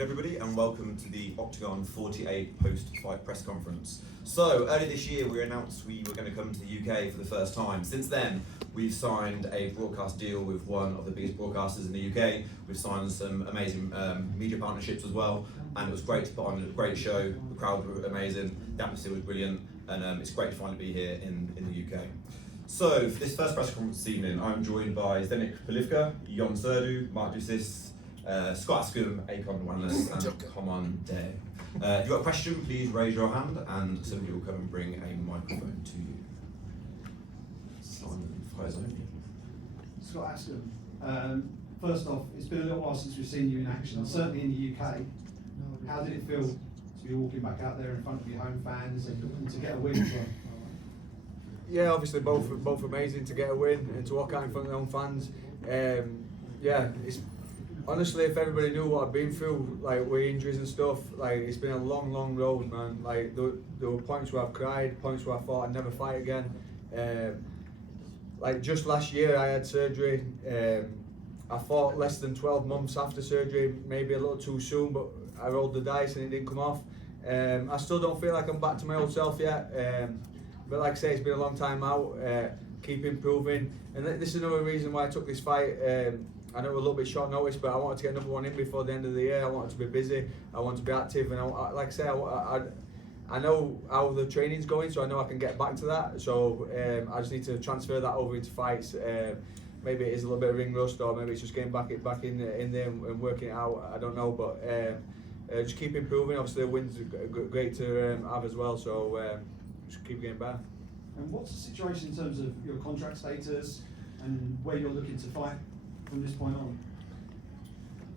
Everybody, and welcome to the OKTAGON 48 post-fight press conference. So, earlier this year we announced we were going to come to the UK for the first time. Since then, we've signed a broadcast deal with one of the biggest broadcasters in the UK. We've signed some amazing media partnerships as well, and it was great to put on a great show. The crowd were amazing, the atmosphere was brilliant, and it's great to finally be here in the UK. So, for this first press conference this evening, I'm joined by Zdeněk Polivka, Jon Serdu, Mark Dusis, Scott Askham, Akonne, Wanliss, and Common Day. If you've got a question, please raise your hand and somebody will come and bring a microphone to you. Simon, fires over you. Scott Askham, first off, it's been a little while since we've seen you in action, certainly in the UK. How did it feel to be walking back out there in front of your home fans and to get a win as well? Yeah, obviously both amazing to get a win and to walk out in front of their own fans. It's honestly, if everybody knew what I've been through, like with injuries and stuff, like it's been a long road, man. Like there were points where I've cried, points where I thought I'd never fight again. Like just last year I had surgery. I fought less than 12 months after surgery, maybe a little too soon, but I rolled the dice and it didn't come off. I still don't feel like I'm back to my old self yet. But like I say, it's been a long time out. Keep improving, and this is another reason why I took this fight. I know we're a little bit short notice, but I wanted to get another one in before the end of the year. I wanted to be busy. I want to be active, and like I say, I know how the training's going, so I know I can get back to that. So I just need to transfer that over into fights. Maybe it is a little bit of ring rust, or maybe it's just getting back in there and working it out. I don't know, but just keep improving. Obviously, the wins are great to have as well. So just keep getting better. And what's the situation in terms of your contract status and where you're looking to fight from this point on?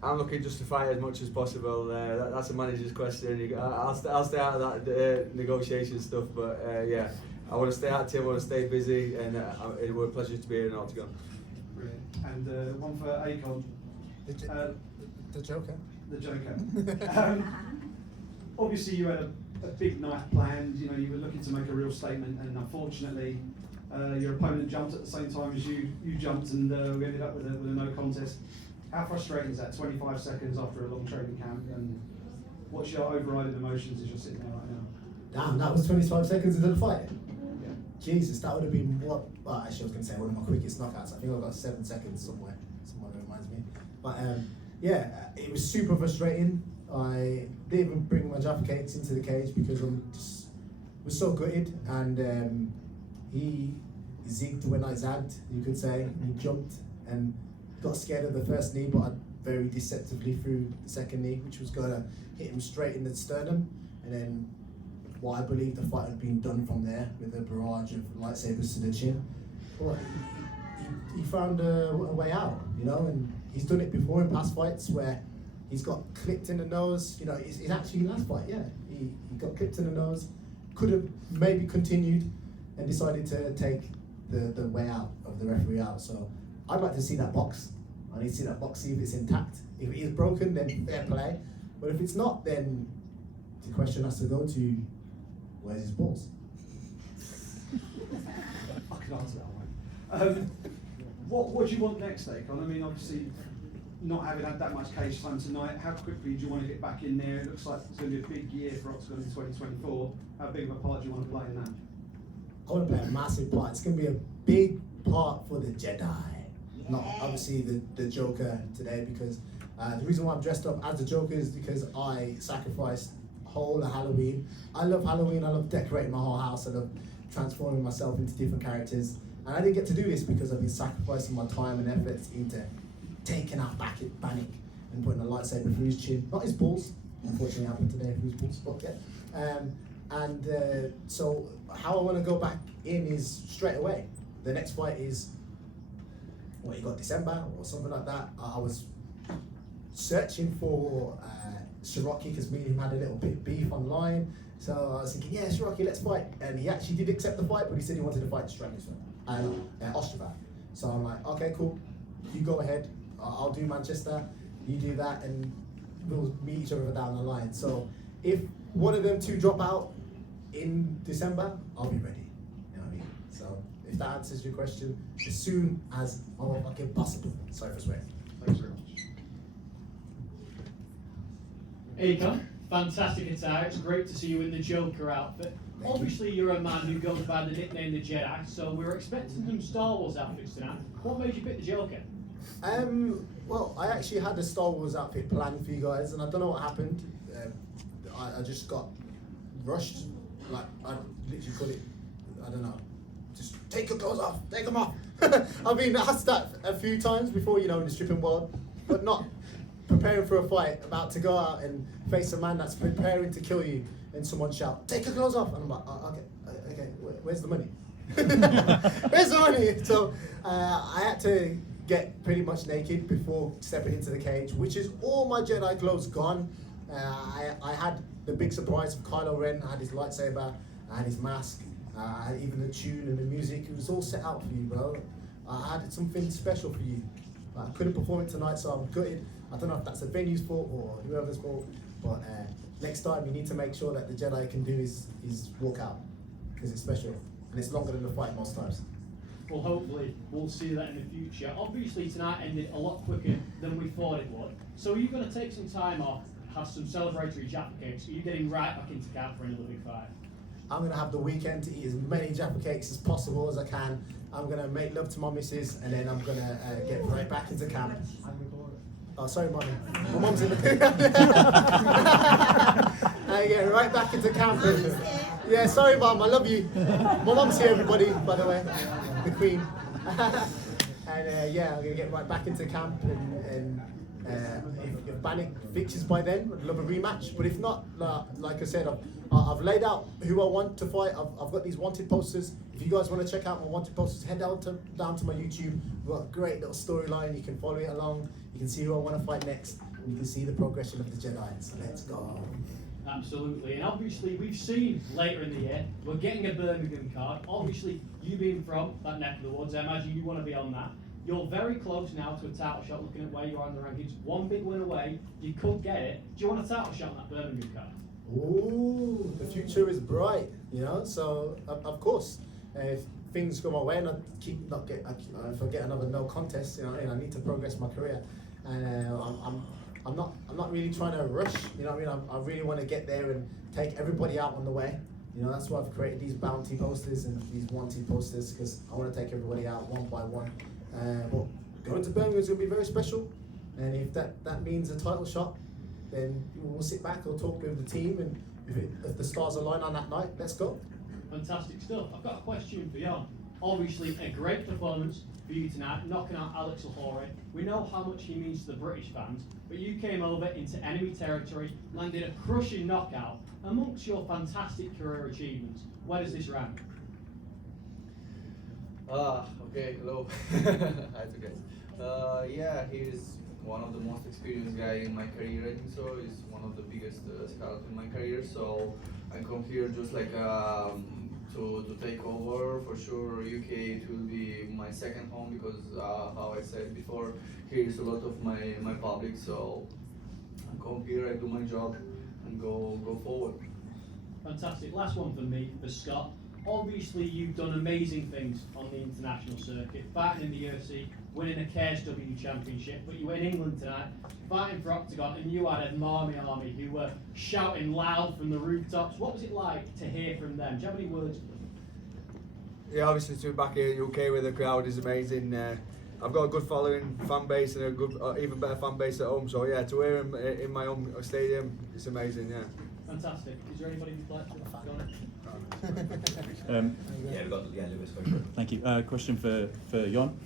I'm looking just to fight as much as possible. That's a manager's question. I'll stay out of that negotiation stuff, but yeah, I want to stay active, I want to stay busy, and it was a pleasure to be here in OKTAGON. Brilliant. And one for Akonne. The Joker. The Joker. Obviously, you had a big night planned. You know, you were looking to make a real statement, and unfortunately, your opponent jumped at the same time as you jumped, and we ended up with a no contest. How frustrating is that? 25 seconds after a long training camp, and what's your overriding emotions as you're sitting there right now? Damn, that was 25 seconds into the fight. Yeah. Jesus, that would have been what? Well, actually, I was going to say one of my quickest knockouts. I think I got 7 seconds somewhere. Someone reminds me. But yeah, it was super frustrating. I didn't even bring my Jaffa Cakes into the cage because I was so gutted, and he zigged when I zagged, you could say. He jumped and got scared of the first knee, but I very deceptively threw the second knee, which was going to hit him straight in the sternum, and then what I believe the fight had been done from there with a barrage of lightsabers to the chin. But he found a way out, you know, and he's done it before in past fights where he's got clipped in the nose. You know, it's actually last fight, yeah. He got clipped in the nose, could have maybe continued and decided to take the way out of the referee out. So I'd like to see that box. I need to see that box, see if it's intact. If it is broken, then fair play. But if it's not, then the question has to go to, where's his balls? I could answer that one. What do you want next, Akonne? I mean, obviously, not having had that much cage time tonight, how quickly do you want to get back in there? It looks like it's going to be a big year for OKTAGON in 2024. How big of a part do you want to play in that? I want to play a massive part. It's going to be a big part for the Jedi. Not obviously the Joker today, because the reason why I'm dressed up as the Joker is because I sacrificed whole Halloween. I love Halloween, I love decorating my whole house, I love transforming myself into different characters. And I didn't get to do this because I've been sacrificing my time and efforts into taking out Bannock and putting a lightsaber through his chin. Not his balls, unfortunately happened today through his balls, but yeah. So how I want to go back in is straight away. The next fight is, what, you got December or something like that. I was searching for Shiroki because me and him had a little bit of beef online. So I was thinking, yeah, Shiroki, let's fight. And he actually did accept the fight, but he said he wanted to fight Strangler and Ostrava. So I'm like, okay, cool. You go ahead. I'll do Manchester. You do that, and we'll meet each other down the line. So if one of them two drop out in December, I'll be ready. You know what I mean? So if that answers your question, as soon as motherfucking possible. Sorry for swearing. Thanks very much. Akonne, fantastic attire. It's great to see you in the Joker outfit. Obviously, you're a man who goes by the nickname the Jedi, so we're expecting some Star Wars outfits tonight. What made you pick the Joker? Well, I actually had a Star Wars outfit planned for you guys, and I don't know what happened. I just got rushed. Like, I literally put it, I don't know, just take your clothes off, take them off. I've been asked that a few times before, you know, in the stripping world, but not preparing for a fight, about to go out and face a man that's preparing to kill you, and someone shout, take your clothes off, and I'm like, oh, okay, where's the money? Where's the money? So I had to get pretty much naked before stepping into the cage, which is all my Jedi clothes gone. I had the big surprise of Kylo Ren. I had his lightsaber, I had his mask, I had even the tune and the music. It was all set out for you, bro. I had something special for you. I couldn't perform it tonight, so I'm gutted. I don't know if that's the venue's fault or whoever's fault, but next time you need to make sure that the Jedi can do is walk out, because it's special, and it's longer than the fight most times. Well, hopefully we'll see that in the future. Obviously, tonight ended a lot quicker than we thought it would. So are you going to take some time off, have some celebratory Jaffa cakes? Are you getting right back into camp for another big fight? I'm going to have the weekend to eat as many Jaffa cakes as possible as I can. I'm going to make love to my missus, and then I'm going to get right back into camp. Oh, sorry, mommy. My mom's in the I get right back into camp. Yeah, sorry, mom. I love you. My mom's here, everybody, by the way. The queen. And yeah, I'm going to get right back into camp. And if Bannock fixes by then, I'd love a rematch. But if not, like I said, I've laid out who I want to fight. I've got these wanted posters. If you guys want to check out my wanted posters, head down to my YouTube. We've got a great little storyline. You can follow it along. You can see who I want to fight next. And you can see the progression of the Jedi. So let's go. Absolutely, and obviously we've seen later in the year, we're getting a Birmingham card. Obviously, you being from that neck of the woods, I imagine you want to be on that. You're very close now to a title shot, looking at where you are in the rankings. One big win away, you could get it. Do you want a title shot on that Birmingham card? Ooh, the future is bright, you know. So of course, if things go my way and if I get another no contest, you know, and I need to progress my career, and I'm not really trying to rush, you know what I mean. I really want to get there and take everybody out on the way. You know, that's why I've created these bounty posters and these wanted posters, because I want to take everybody out one by one. But going to Birmingham is going to be very special, and if that means a title shot, then we'll sit back, we'll talk with the team, and if the stars align on that night, let's go. Fantastic stuff. I've got a question for you. Obviously, a great performance for you tonight, knocking out Alex Lahore. We know how much he means to the British fans, but you came over into enemy territory, landed a crushing knockout. Amongst your fantastic career achievements, where does this rank? Okay, hello. Hi to guys. Yeah, he's one of the most experienced guy in my career, I think so. He's one of the biggest scouts in my career, so I come here just like to take over. For sure, UK, it will be my second home, because how I said before, here is a lot of my public, so I come here, I do my job, and go forward. Fantastic. Last one for me, for Scott. Obviously, you've done amazing things on the international circuit, fighting in the UFC, winning a KSW championship, but you were in England tonight, fighting for OKTAGON, and you had an army who were shouting loud from the rooftops. What was it like to hear from them? Do you have any words for them? Yeah, obviously to be back here in the UK with the crowd is amazing. I've got a good following, fan base, and a good, even better fan base at home. So yeah, to hear him in my own stadium, it's amazing. Yeah. Fantastic. Is there anybody who'd like to go on it? Yeah, we've got Lewis. Go for it. Thank you. Question for Jon.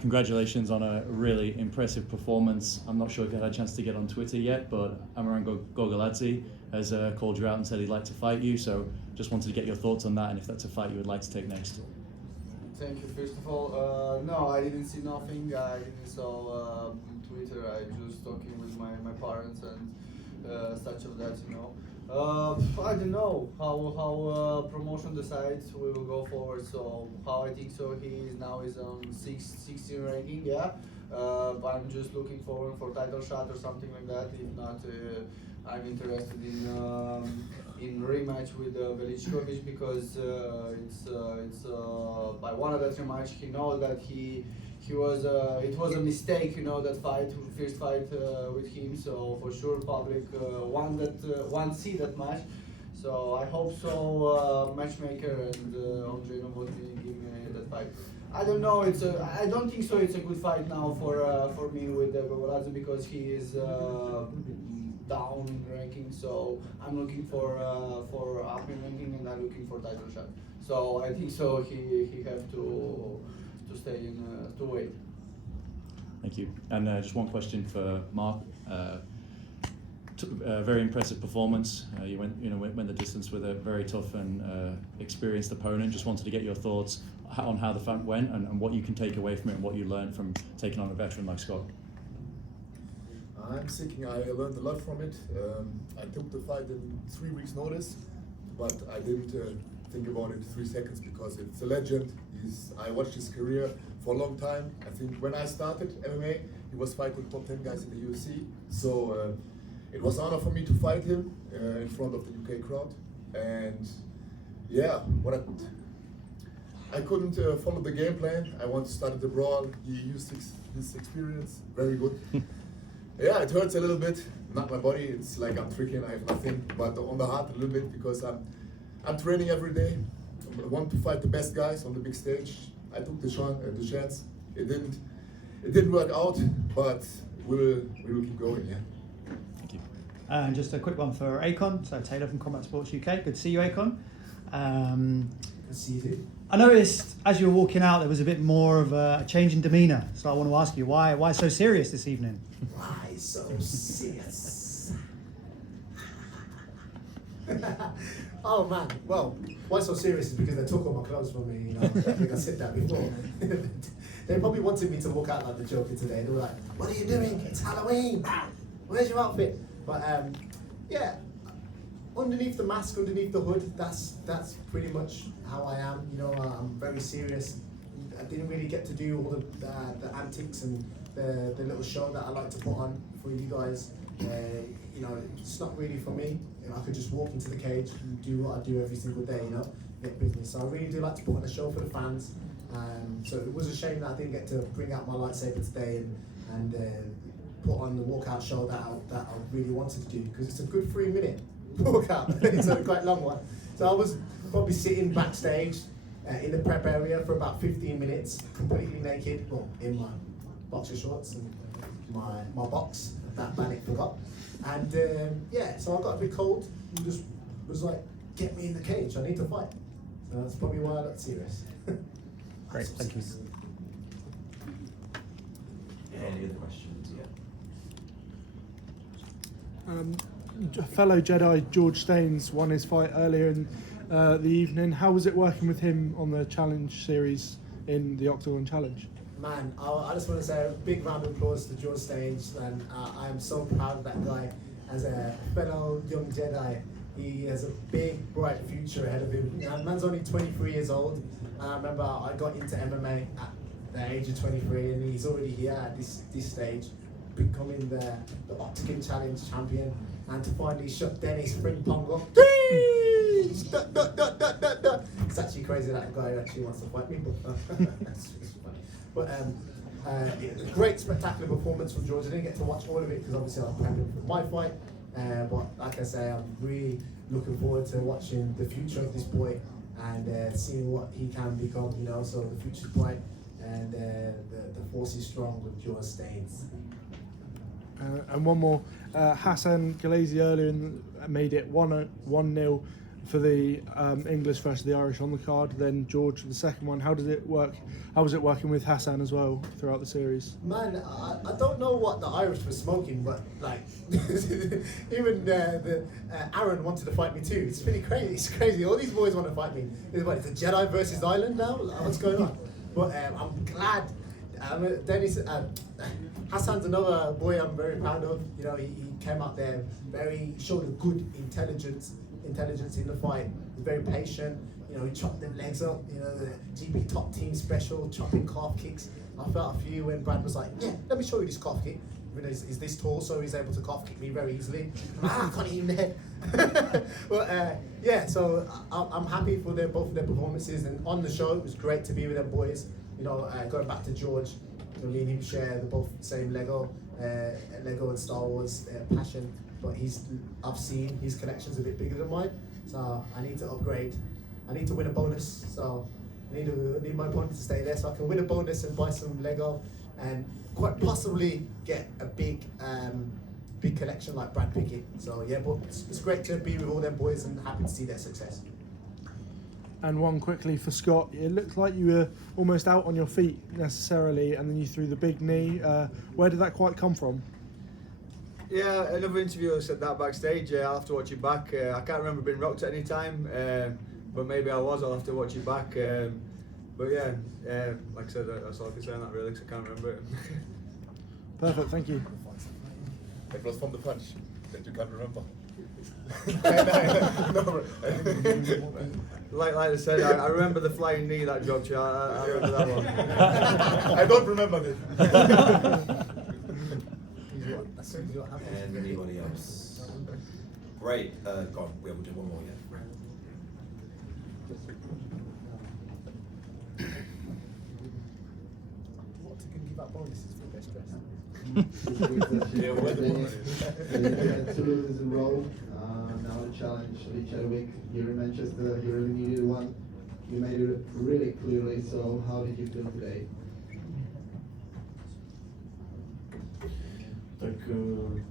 Congratulations on a really impressive performance. I'm not sure if you had a chance to get on Twitter yet, but Amaran Gogaladze has called you out and said he'd like to fight you. So just wanted to get your thoughts on that, and if that's a fight you would like to take next. Thank you. First of all, no, I didn't see nothing. I didn't saw on Twitter. I just talking with my parents and such of that, you know. I don't know how promotion decides. We will go forward. So how I think so. He is on 16 ranking. Yeah. I'm just looking forward for title shot or something like that. If not, I'm interested in in rematch with Velichkovic because it's by one of that rematch he knows that he was it was a mistake, you know, that first fight with him. So for sure public want see that match. So I hope so. Matchmaker and Andrei Novotny give me that fight. I don't know. I don't think so. It's a good fight now for me with Gogoladze because he is down in ranking. So I'm looking for up in ranking and I'm looking for title shot. So I think so. He have to stay in 2-weight. Thank you. And just one question for Mark. Very impressive performance. You went the distance with a very tough and experienced opponent. Just wanted to get your thoughts on how the fight went and what you can take away from it and what you learned from taking on a veteran like Scott. I'm thinking I learned a lot from it. I took the fight in 3 weeks' notice, but I didn't think about it 3 seconds because it's a legend. I watched his career for a long time. I think when I started MMA, he was fighting top 10 guys in the UFC. So it was an honor for me to fight him in front of the UK crowd. And yeah, I couldn't follow the game plan. I wanted to start the brawl. He used his experience. Very good. Yeah, it hurts a little bit. Not my body. It's like I'm tricking. I have nothing. But on the heart a little bit because I'm training every day. I want to fight the best guys on the big stage. I took the chance. It didn't work out, but we will keep going. Yeah. Thank you. And just a quick one for Akonne. So Taylor from Combat Sports UK. Good to see you, Akonne. Good to see you too. I noticed as you were walking out there was a bit more of a change in demeanour. So I want to ask you why so serious this evening? Why so serious? Oh man, well, why so serious is because they took all my clothes from me, you know. I think I said that before. They probably wanted me to walk out like the Joker today. They were like, "What are you doing? It's Halloween. Where's your outfit?" But yeah, underneath the mask, underneath the hood, that's pretty much how I am. You know, I'm very serious. I didn't really get to do all the antics and the little show that I like to put on for you guys. You know, it's not really for me. You know, I could just walk into the cage and do what I do every single day, you know, get business. So I really do like to put on a show for the fans. So it was a shame that I didn't get to bring out my lightsaber today and put on the walkout show that I really wanted to do because it's a good 3-minute walkout. It's a quite long one. So I was probably sitting backstage in the prep area for about 15 minutes, completely naked, well, in my boxer shorts and my box that Bannock forgot. And yeah, so I got a bit cold and just was like, get me in the cage, I need to fight. So that's probably why I looked serious. Great, thank you. Any other questions? Yeah. Fellow Jedi George Staines won his fight earlier in the evening. How was it working with him on the challenge series in the Octagon Challenge? Man, I just want to say a big round of applause to George Staines, and I am so proud of that guy. As a fellow young Jedi, he has a big, bright future ahead of him. You know, man's only 23 years old. I remember I got into MMA at the age of 23, and he's already here at this stage, becoming the Octagon Challenge champion. And to finally shut Dennis Frimpong off. It's actually crazy that a guy actually wants to fight me, but great spectacular performance from George. I didn't get to watch all of it because obviously I was prepping for my fight. But like I say, I'm really looking forward to watching the future of this boy and seeing what he can become. You know, so the future's bright and the force is strong with George Staines. And one more, Hassan Ghalezi earlier made it 1-0 for the English versus the Irish on the card. Then George for the second one. How did it work? How was it working with Hassan as well throughout the series? Man, I don't know what the Irish were smoking, but like even Aaron wanted to fight me too. It's really crazy. It's crazy. All these boys want to fight me. It's a Jedi versus Island now. What's going on? But I'm glad. Dennis Hassan's another boy I'm very proud of. You know, he came out there showed a good intelligence in the fight. He's very patient. You know, he chopped them legs up. You know, the GB top team special, chopping calf kicks. I felt a few when Brad was like, yeah, let me show you this calf kick. You know, he's this tall, so he's able to calf kick me very easily. I got him there. Well, yeah, so I'm happy for both of their performances, and on the show it was great to be with them boys. You know, going back to George, you know, me and him share the both same Lego and Star Wars passion, but I've seen his collection's a bit bigger than mine, so I need to upgrade. I need to win a bonus, so I need my opponent to stay there so I can win a bonus and buy some Lego and quite possibly get a big collection like Brad Pickett. So yeah, but it's great to be with all them boys and happy to see their success. And one quickly for Scott. It looked like you were almost out on your feet necessarily, and then you threw the big knee. Where did that quite come from? Yeah, another interviewer said that backstage. I'll have to watch it back. I can't remember being rocked at any time, but maybe I was. I'll have to watch it back. But yeah, like I said, that's all I can say on that really, because I can't remember it. Perfect, thank you. It was from the punch that you can't remember. Like I said, I remember the flying knee that dropped you. I remember that one. I don't remember this. And anybody else? Great. Go on. We'll do one more. Yeah. What can give out bonuses for best dress? Yeah, two losers in a row. Now the challenge of each other week here in Manchester. You really needed one. You made it really clearly. So how did you feel today? Tak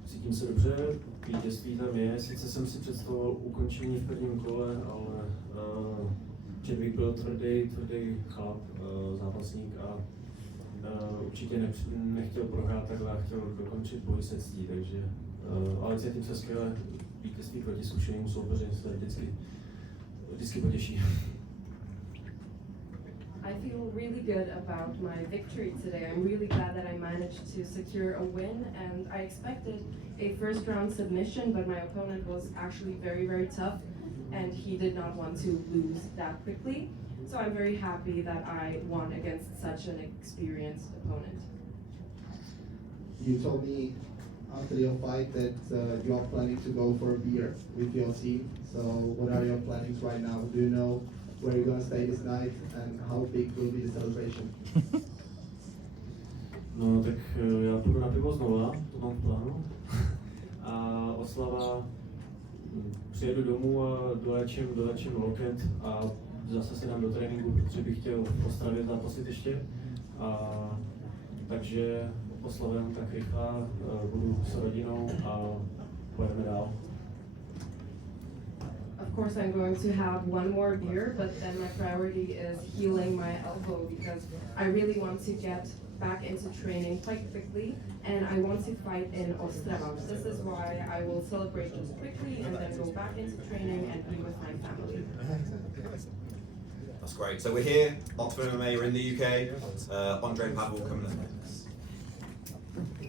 cítím se dobře, vítězství tam je, sice jsem si představoval ukončení v prvním kole, ale Chadwick byl tvrdý chlap, zápasník a určitě nechtěl prohrát takhle a chtěl dokončit boj se ctí, takže ale cítím se skvěle, vítězství proti zkušenému soupeři se vždycky potěší. I feel really good about my victory today. I'm really glad that I managed to secure a win, and I expected a first round submission, but my opponent was actually very tough, and he did not want to lose that quickly. So I'm very happy that I won against such an experienced opponent. You told me after your fight that you are planning to go for a beer with your team. So what are your plannings right now? Do you know where you're going to stay this night and how big will be the celebration? No tak já půjdu na pivo znova, to mám v plánu. A oslava, přijedu domů a dolečím loket a zase si dám do tréninku, protože bych chtěl postavit zápasit ještě. A takže oslavím tak rychle, budu s rodinou a pojedeme dál. Of course, I'm going to have one more beer, but then my priority is healing my elbow because I really want to get back into training quite quickly, and I want to fight in Ostrava. This is why I will celebrate just quickly and then go back into training and be with my family. That's great. So we're here, Oxford MMA, we're in the UK. Andre Pavel coming up next.